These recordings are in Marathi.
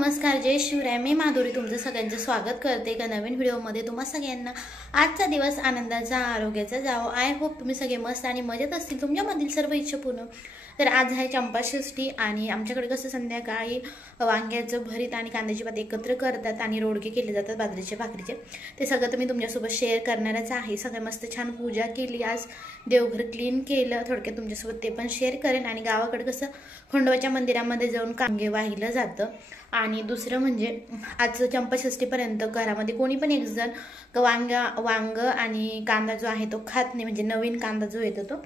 नमस्कार, जय शिवराय। मी माधुरी तुमचं सगळ्यांचं स्वागत करते एका नवीन व्हिडिओमध्ये। तुम्हा सगळ्यांना आजचा दिवस आनंदाचा आरोग्याचा जावो। आय होप तुम्ही सगळे मस्त आणि मजेत असतील, तुमच्यामधील सर्व इच्छा पूर्ण। तर आज आहे चंपाषष्ठी आणि आमच्याकडे कसं संध्याकाळी वांग्याचं भरीत आणि कांद्याची भात एकत्र करतात आणि रोडगे केले जातात बाजरीच्या भाकरीचे। ते सगळं मी तुमच्यासोबत शेअर करणारच आहे। सगळं मस्त छान पूजा केली, आज देवघर क्लीन केलं, थोडक्यात तुमच्यासोबत ते पण शेअर करेन। आणि गावाकडे कसं खंडोबाच्या मंदिरामध्ये जाऊन कांगे वाहिलं जातं। आणि दुसरं म्हणजे आज चंपाषष्ठीपर्यंत घरामध्ये कोणी पण एक जण वांग आणि कांदा जो आहे तो खात नाही, म्हणजे नवीन कांदा जो येतो तो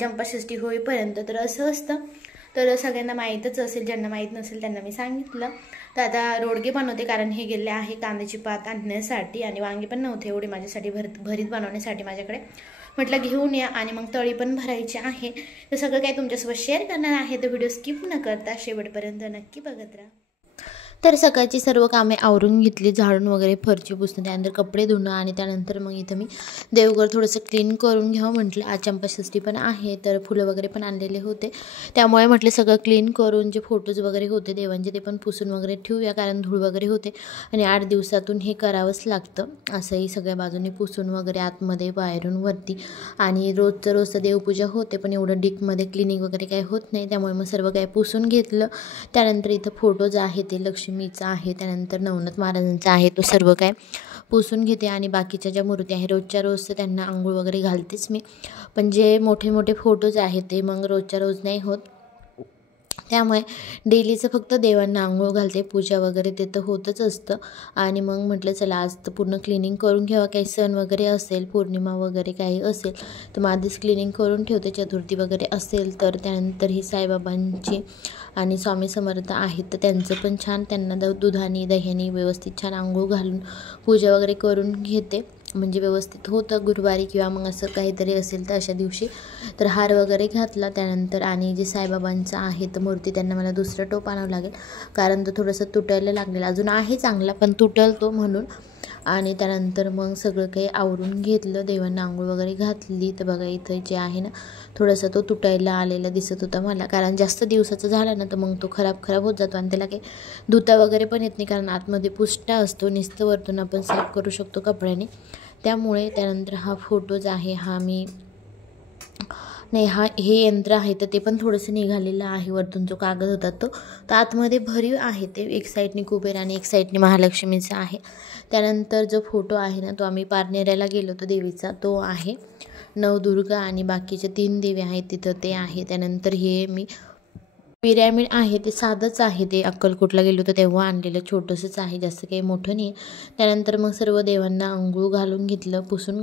चंपाषष्ठी होईपर्यंत। तर असं असतं, तर सगळ्यांना माहीतच असेल, ज्यांना माहीत नसेल त्यांना मी सांगितलं। तर आता रोडगे बनवते, कारण हे गेले आहे कांद्याची पात आणण्यासाठी आणि वांगे पण नव्हते एवढे माझ्यासाठी भरीत बनवण्यासाठी माझ्याकडे। म्हटलं घेऊन या आणि मग तळी पण भरायची आहे। तर सगळं काही तुमच्यासोबत शेअर करणार आहे, तर व्हिडिओ स्किप न करता शेवटपर्यंत नक्की बघत राहा। तर सकाळची सर्व कामे आवरून घेतली, झाडून वगैरे फरची पुसणं, त्यानंतर कपडे धुणं आणि त्यानंतर मग इथं मी देवघर थोडंसं क्लीन करून घ्यावं म्हटलं। आज चंपाषष्ठी पण आहे, तर फुलं वगैरे पण आणलेले होते, त्यामुळे म्हटलं सगळं क्लीन करून जे फोटोज वगैरे होते देवांचे ते पण पुसून वगैरे ठेवूया, कारण धूळ वगैरे होते आणि 8 दिवसातून हे करावंच लागतं। असंही सगळ्या बाजूनी पुसून वगैरे आतमध्ये बाहेरून वरती, आणि रोजचं देवपूजा होते, पण एवढं डीपमध्ये क्लिनिंग वगैरे काही होत नाही, त्यामुळे मग सर्व काही पुसून घेतलं। त्यानंतर इथं फोटोज आहे ते लक्ष्मीचा आहे, त्यानंतर नवनाथ महाराजांचा आहे, तो सर्व काय पुसून घेते। आणि बाकीच्या ज्या मूर्ती आहे रोजच्या रोज त्यांना आंघोळ वगैरे घालतेच मी, पण जे मोठे फोटोज आहेत ते मग रोजच्या रोज नाही होत, त्यामुळे डेलीचं फक्त देवांना आंघोळ घालते, पूजा वगैरे ते तर होतच असतं। आणि मग म्हटलं चला आज तर पूर्ण क्लिनिंग करून घ्यावं, काही सण वगैरे असेल, पौर्णिमा वगैरे काही असेल तर मग आधीच क्लिनिंग करून ठेवते, चतुर्थी वगैरे असेल तर। त्यानंतर ही साईबाबांची आणि स्वामी समर्थ आहेत, तर त्यांचं पण छान त्यांना दुधानी दह्यानी व्यवस्थित छान आंघोळ घालून पूजा वगैरे करून घेते, म्हणजे व्यवस्थित होतं गुरुवारी किंवा मग असं काहीतरी असेल तर अशा दिवशी। तर हार वगैरे घातला त्यानंतर, आणि जे साईबाबांचं आहे तर मूर्ती त्यांना मला दुसरं टोप आणावं लागेल, कारण तो थोडंसं तुटायला लागलेला अजून आहे चांगला, पण तुटल तो म्हणून। आणि त्यानंतर मग सगळं काही आवरून घेतलं, देवांना आंघोळ वगैरे घातली। तर बघा इथं जे आहे ना थोडंसं तो तुटायला आलेला दिसत होता मला, कारण जास्त दिवसाचं झालं ना तर मग तो खराब होत जातो आणि त्याला काही धुता वगैरे पण येत नाही, कारण आतमध्ये पुष्टा असतो, नुसतं वरतून आपण साफ करू शकतो कपड्याने, त्यामुळे। त्यानंतर हा फोटोज आहे, हे यंत्र आहे तर ते पण थोडंसं निघालेलं आहे, वरतून जो कागद होता तो आतमध्ये भरीव आहे, ते एक साईडने कुबेर आणि एक साईडने महालक्ष्मीचा आहे। त्यानंतर जो फोटो आहे ना तो आम्ही पारनेऱ्याला गेलो होतो देवीचा, तो आहे नवदुर्गा, आणि बाकीचे 3 देवी आहेत तिथं ते आहे। त्यानंतर हे मी पिरॅमिड आहे ते साधंच आहे, ते अक्कलकोटला गेलो होतो तेव्हा आणलेलं, छोटंसंच आहे, जास्त काही मोठं नाही। त्यानंतर मग सर्व देवांना अंघोळ घालून घेतलं, पुसून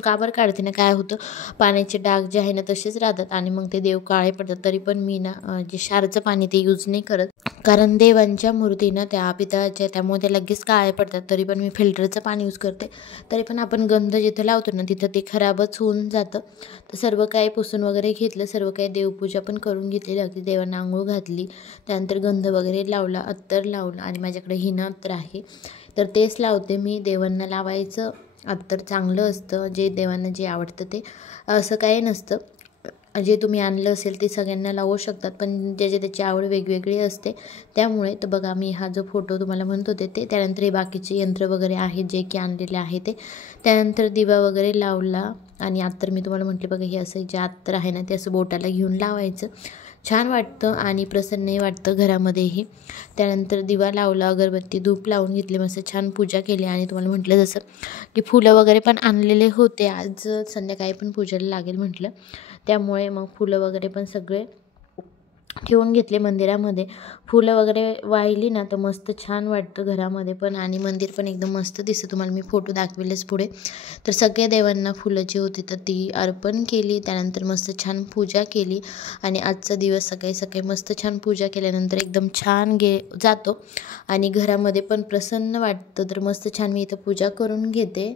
का बरं काढते ना, काय होतं पाण्याचे डाग जे आहे ना तसेच राहतात आणि मग ते देव काळे पडतात। तरी पण मी ना जे क्षारचं पाणी ते यूज नाही करत, कारण देवांच्या मूर्तीनं त्या पितळाच्या, त्यामुळे ते लगेच काळे पडतात, तरी पण मी फिल्टरचं पाणी यूज करते। तरी पण आपण गंध जिथं लावतो ना तिथं ते खराबच होऊन जातं। तर सर्व काही पुसून वगैरे घेतलं, सर्व काही देवपूजा पण करून घेतलेली होती, देवांना आंघोळ घातली, त्यानंतर गंध वगैरे लावला, अत्तर लावलं, आणि माझ्याकडे हिनं अत्तर आहे तर तेच लावते मी। देवांना लावायचं अत्तर चांगलं असतं, जे देवांना जे आवडतं ते, असं काही नसतं, जे तुम्ही आणलं असेल ते सगळ्यांना लावू शकतात, पण ज्याची त्याची आवड वेगवेगळी असते, त्यामुळे। तर बघा मी हा जो फोटो तुम्हाला म्हणत होते ते, त्यानंतर हे बाकीचे यंत्र वगैरे आहेत जे की आणलेले आहे ते, त्यानंतर दिवा वगैरे लावला। आणि अत्तर मी तुम्हाला म्हटले बघा, हे असं जे अत्तर आहे ना ते असं बोटाला घेऊन लावायचं, छान वाटतं आणि प्रसन्नही वाटतं घरामध्येही। त्यानंतर दिवा लावला, अगरबत्ती धूप लावून घेतले, मस्त छान पूजा केली। आणि तुम्हाला म्हटलं जसं की फुलं वगैरे पण आणलेले होते, आज संध्याकाळी पण पूजेला लागेल म्हटलं, त्यामुळे मग फुलं वगैरे पण सगळे ठेवून घेतले मंदिरामध्ये। फुलं वगैरे वाहिली ना तर मस्त छान वाटतं घरामध्ये पण, आणि मंदिर पण एकदम मस्त दिसतं, तुम्हाला मी फोटो दाखवेलच पुढे। तर सगळ्या देवांना फुलं जी होती तर ती अर्पण केली, त्यानंतर मस्त छान पूजा केली। आणि आजचा दिवस सकाळी मस्त छान पूजा केल्यानंतर एकदम छान जातो आणि घरामध्ये पण प्रसन्न वाटतं। तर मस्त छान मी इथं पूजा करून घेते।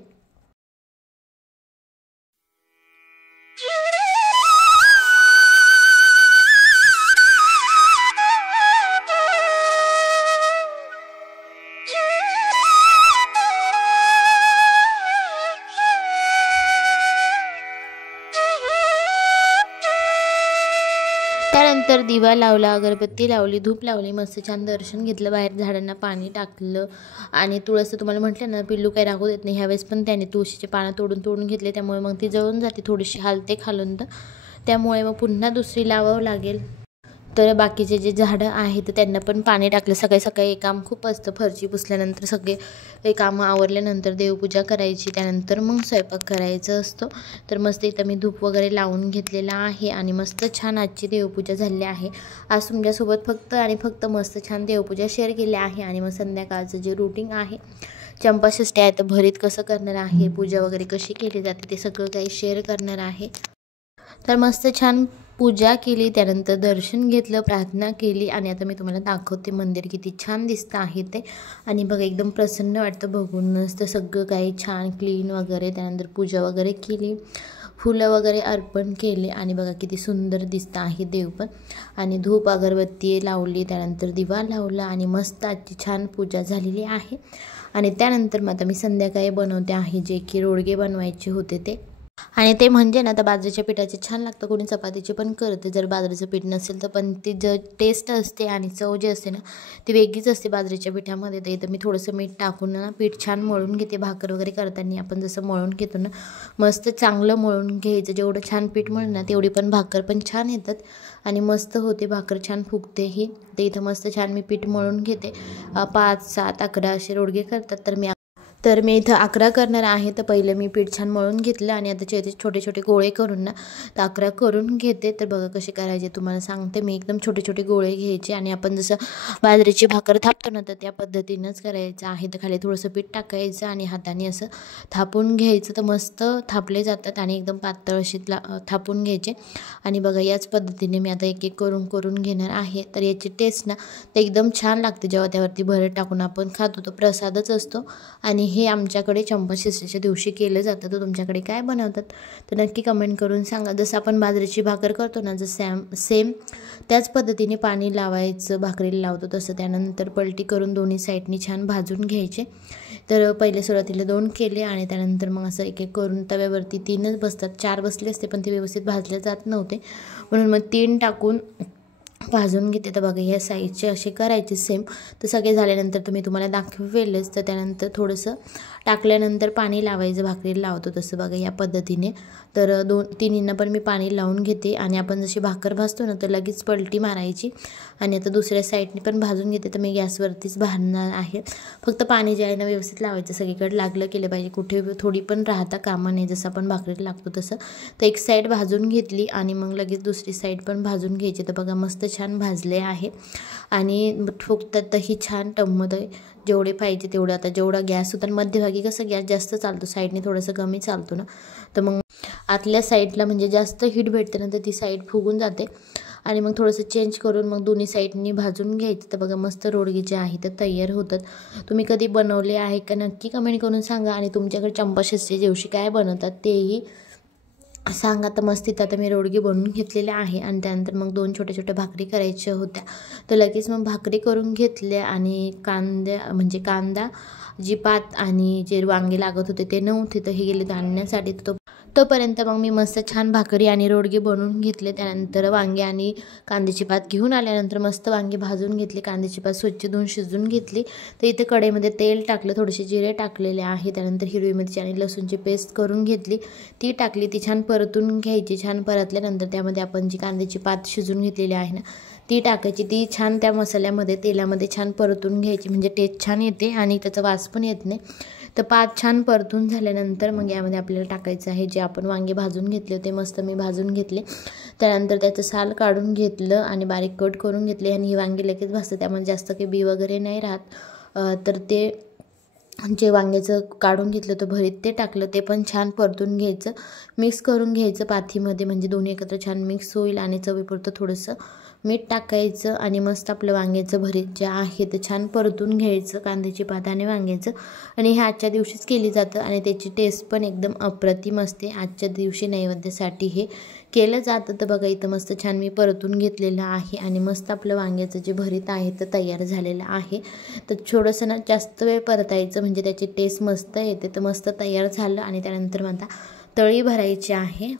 त्यानंतर दिवा लावला, अगरबत्ती लावली, धूप लावली, मस्त छान दर्शन घेतलं, बाहेर झाडांना पाणी टाकलं आणि तुळस तुम्हाला म्हटलं ना पिल्लू काही राहू देत नाही, ह्यावेळेस पण त्याने तुळशीचे पानं तोडून घेतले, त्यामुळे मग ती जळून जाते, थोडीशी हालते खालून, तर त्यामुळे मग पुन्हा दुसरी लावावं लागेल. तर बाकीचे जे झाडं आहेत त्यांना पण पाणी टाकलं. सकाळी सकाळी एक काम खूप असतं, फरशी पुसल्यानंतर सगळे कामं आवरल्यानंतर देवपूजा करायची, त्यानंतर मग स्वयंपाक करायचं असतो. तर मस्त इथं मी धूप वगैरे लावून घेतलेला आहे आणि मस्त छान आजची देवपूजा झाली आहे. आज तुमच्यासोबत फक्त मस्त छान देवपूजा शेअर केली आहे. आणि मग संध्याकाळचं जे रुटीन आहे, चंपाषष्ठी आहे तर भरीत कसं करणार आहे, पूजा वगैरे कशी केली जाते ते सगळं काही शेअर करणार आहे. तर मस्त छान पूजा केली, त्यानंतर दर्शन घेतलं, प्रार्थना केली आणि आता मी तुम्हाला दाखवते मंदिर किती छान दिसतं आहे ते. आणि बघा एकदम प्रसन्न वाटतं बघूनच, तर सगळं काही छान क्लीन वगैरे, त्यानंतर पूजा वगैरे केली, फुलं वगैरे अर्पण केले आणि बघा किती सुंदर दिसतं आहे देव पण. आणि धूप अगरबत्ती लावली, त्यानंतर दिवा लावला आणि मस्त आजची छान पूजा झालेली आहे. आणि त्यानंतर मग आता मी संध्याकाळी बनवते आहे जे की रोडगे बनवायचे होते ते. आणि ते म्हणजे ना, आता बाजरीच्या पिठाचे छान लागतं, कोणी चपातीचे पण करते जर बाजरीचं पीठ नसेल तर, पण ती टेस्ट असते आणि चव जी असते ना ती वेगळीच असते बाजरीच्या पिठामध्ये. तर इथं मी थोडंसं मीठ टाकून ना पीठ छान मळून घेते. भाकर वगैरे करताना आपण जसं मळून घेतो ना, मस्त चांगलं मळून घ्यायचं. जेवढं छान पीठ मळलं ना तेवढी पण भाकर पण छान येतात आणि मस्त होते भाकर, छान फुगतेही. ते इथं मस्त छान मी पीठ मळून घेते. 5, 7, 11 असे रोडगे करतात, तर मी इथं 11 करणार आहे. तर पहिले मी पीठ छान मळून घेतलं आणि आता छोटे छोटे गोळे करून ना तर 11 करून घेते. तर बघा कसे करायचे तुम्हाला सांगते मी. एकदम छोटे छोटे गोळे घ्यायचे आणि आपण जसं बाजरीची भाकर थापतो ना तर त्या पद्धतीनंच करायचं आहे. तर खाली थोडंसं पीठ टाकायचं आणि हाताने असं थापून घ्यायचं, तर मस्त थापले जातात आणि एकदम पातळ अशी थापून घ्यायचे. आणि बघा याच पद्धतीने मी आता एक एक करून घेणार आहे. तर याची टेस्ट ना तर एकदम छान लागते जेव्हा त्यावरती भरड टाकून आपण खातो, तो प्रसादच असतो. आणि हे आमच्याकडे चंपाषष्ठीच्या दिवशी केलं जातं. तर तुमच्याकडे काय बनवतात तर नक्की कमेंट करून सांगा. जसं आपण बाजरीची भाकर करतो ना, जसं सेम त्याच पद्धतीने पाणी लावायचं, भाकरीला लावतो तसं. त्यानंतर पलटी करून दोन्ही साईडनी छान भाजून घ्यायचे. तर पहिले सुरुवातीला 2 केले आणि त्यानंतर मग असं एक एक करून तव्यावरती 3च बसतात, 4 बसले असते पण ते व्यवस्थित भाजले जात नव्हते, म्हणून मग 3 टाकून भाजून घेते. तर बघा ह्या साईजचे असे करायचे सेम. तर सगळे झाल्यानंतर तर मी तुम्हाला दाखवेलच. तर त्यानंतर थोडंसं टाकल्यानंतर पाणी लावायचं, भाकरीला लावतो तसं बघा या पद्धतीने. तर 2-3 पण मी पाणी लावून घेते आणि आपण जशी भाकर भाजतो ना तर लगेच पलटी मारायची. आणि आता दुसऱ्या साईडने पण भाजून घेते. तर मी गॅसवरतीच भाजणार आहे. फक्त पाणी जे आहे ना व्यवस्थित लावायचं, सगळीकडे लागलं केलं पाहिजे, कुठे थोडी पण राहता कामा नये, जसं आपण भाकरीला लागतो तसं. तर एक साईड भाजून घेतली आणि मग लगेच दुसरी साईड पण भाजून घ्यायची. तर बघा मस्त छान भाजले आहे आणि फुगतातही छान टम्मत. जेवढे पाहिजे तेवढं, आता जेवढा गॅस होता मध्यभागी कसं गॅस जास्त चालतो, साईडने थोडंसं कमी चालतो ना, तर मग आतल्या साईडला म्हणजे जास्त हीट भेटते ना तर ती साईड फुगून जाते. आणि मग थोडंसं चेंज करून मग दोन्ही साईडनी भाजून घ्यायचं. तर बघा मस्त रोडगे जे आहे तर तयार होतात. तुम्ही कधी बनवले आहे का नक्की कमेंट करून सांगा. आणि तुमच्याकडे चंपाषष्ठीच्या दिवशी काय बनवतात तेही सांगा. तर मस्त इथं आता मी रोडगे बनवून घेतलेले आहे. आणि त्यानंतर मग 2 छोट्या छोट्या भाकरी करायच्या होत्या, तर लगेच मग भाकरी करून घेतल्या. आणि कांदा जी पात आणि जे वांगे लागत होते ते नव्हते, तर हे गेले आणण्यासाठी. तोपर्यंत मग मी मस्त छान भाकरी आणि रोडगे बनवून घेतले. त्यानंतर वांगे आणि कांद्याची पात घेऊन आल्यानंतर मस्त वांगे भाजून घेतले, कांद्याची पात स्वच्छ धुवून शिजून घेतली. तर इथे कढईमध्ये तेल टाकलं, थोडेसे जिरे टाकलेले आहे. त्यानंतर हिरवी मिरची आणि लसूणची पेस्ट करून घेतली, ती टाकली, ती छान परतून घ्यायची. छान परतल्यानंतर त्यामध्ये आपण जी कांद्याची पात शिजून घेतलेली आहे ना ती टाकायची, ती छान त्या मसाल्यामध्ये तेलामध्ये छान परतून घ्यायची, म्हणजे टेस्ट छान येते आणि त्याचा वास पण येत नाही. तर पात छान परतून झाल्यानंतर मग यामध्ये आपल्याला टाकायचं आहे जे आपण वांगे भाजून घेतले होते, मस्त मी भाजून घेतले. त्यानंतर त्याचं साल काढून घेतलं आणि बारीक कट करून घेतले. आणि ही वांगी लगेच भाजतं, त्यामध्ये जास्त काही बी वगैरे नाही राहत. तर ते जे वांग्याचं काढून घेतलं होतं भरीत ते टाकलं, ते पण छान परतून घ्यायचं, मिक्स करून घ्यायचं पाथीमध्ये, म्हणजे दोन्ही एकत्र छान मिक्स होईल. आणि चवीपुरतं थोडंसं मीठ टाकायचं आणि मस्त आपलं वांग्याचं भरीत जे आहे ते छान परतून घ्यायचं, कांद्याची पात आणि वांग्याचं. आणि हे आजच्या दिवशीच केली जातं आणि त्याची टेस्ट पण एकदम अप्रतिम असते. आजच्या दिवशी नैवेद्यासाठी हे केलं जातं. तर बघा इथं मस्त छान मी परतून घेतलेलं आहे आणि मस्त आपलं वांग्याचं जे भरीत आहे तर तयार झालेलं आहे. तर थोडंसं ना जास्त वेळ परतायचं, म्हणजे त्याची टेस्ट मस्त येते. तर मस्त तयार झालं. आणि त्यानंतर मला तळी भरायची आहे.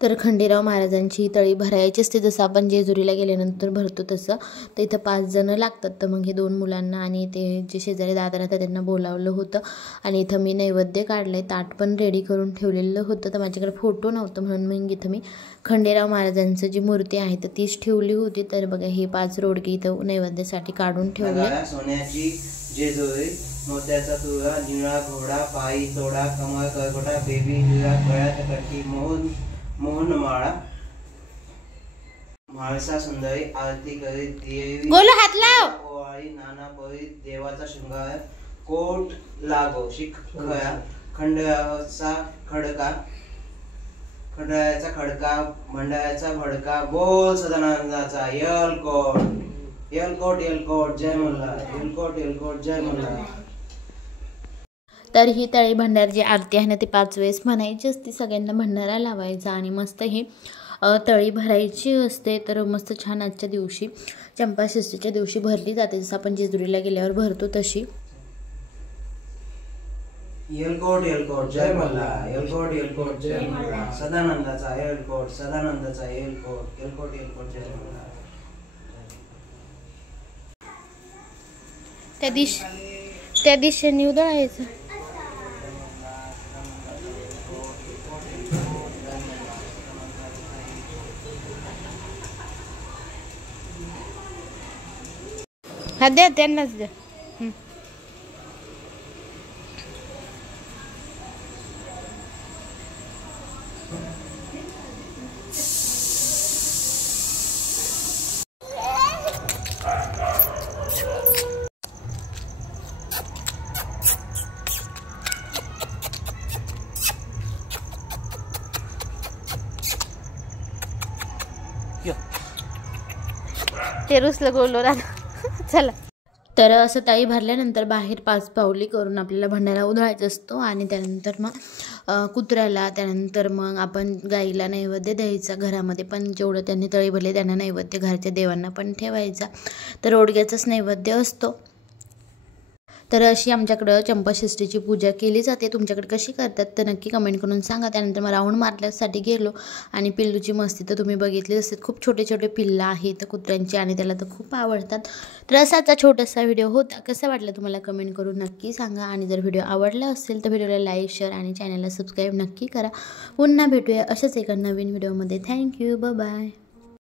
तर खंडेराव महाराजांची तळी भरायची असते, जसं आपण जेजुरीला गेल्यानंतर भरतो तसं. तर इथं 5 जणं लागतात. तर मग हे 2 मुलांना आणि ते जे शेजारी दादा राहतात त्यांना बोलावलं होतं. आणि इथं मी नैवेद्य काढलं आहे, ताट पण रेडी करून ठेवलेलं होतं. तर माझ्याकडे फोटो नव्हतं म्हणून मग इथं मी खंडेराव महाराजांचं जी मूर्ती आहे तर तीच ठेवली होती. तर बघा हे 5 रोडगे इथं नैवेद्यासाठी काढून ठेवले. सोन्याची जेजुरी, मोत्याचा तुळा, निळा घोडा, पायी तोडा, कमळ करकोटा, बेबी हिरा, गळ्यात कट्टी, मोहनमाळा, म्हाळसा सुंदरी, आरती करीत देवी, गोलू हात लाव, ओवाळी नाना परी, देवाचा शृंगार, कोट लागो शिख खया, खंडरायाचा खडका, मंडळाचा भडका, बोल सदानंदाचा येलकोट जय मल्हार, येलकोट जय मल्हार. तर ही तळी भंडार जी आरती आहे ना ती 5 वेळेस म्हणायची असते. सगळ्यांना भंडारा लावायचा आणि मस्त ही तळी भरायची असते. तर मस्त छान आजच्या दिवशी चंपाषष्ठीच्या दिवशी भरली जाते, जसं आपण जेजुरीला गेल्यावर भरतो तशी. येलकोट जय मल्हार, येलकोट जय मल्हार, सदानंदाचा येलकोट जय मल्हार. त्या दिशेने उधळायचं. हा द्या त्यांनाच द्या. ते रुसलं गोलो राहत. चला. तर असं तळी भरल्यानंतर बाहेर 5 पावली करून आपल्याला भंडारा उधळायचा असतो. आणि त्यानंतर मग कुत्र्याला, त्यानंतर मग आपण गाईला नैवेद्य द्यायचा. घरामध्ये पण जेवढं त्यांनी तळी भरले त्यांना नैवेद्य घरच्या देवांना पण ठेवायचा. तर रोडग्याचाच नैवेद्य असतो. तर अशी आमच्याकडं चंपाषष्ठीची पूजा केली जाते. तुमच्याकडे कशी करतात तर नक्की कमेंट करून सांगा. त्यानंतर मग राऊंड मारण्यासाठी गेलो आणि पिल्लूची मस्ती तर तुम्ही बघितली असते. खूप छोटे छोटे पिल्लं आहेत कुत्र्यांची आणि त्याला तर खूप आवडतात. तर असाचा छोटासा व्हिडिओ होता. कसा वाटला तुम्हाला कमेंट करून नक्की सांगा. आणि जर व्हिडिओ आवडला असेल तर व्हिडिओला लाईक, शेअर आणि चॅनलला सबस्क्राईब नक्की करा. पुन्हा भेटूया अशाच एका नवीन व्हिडिओमध्ये. Thank you, bye.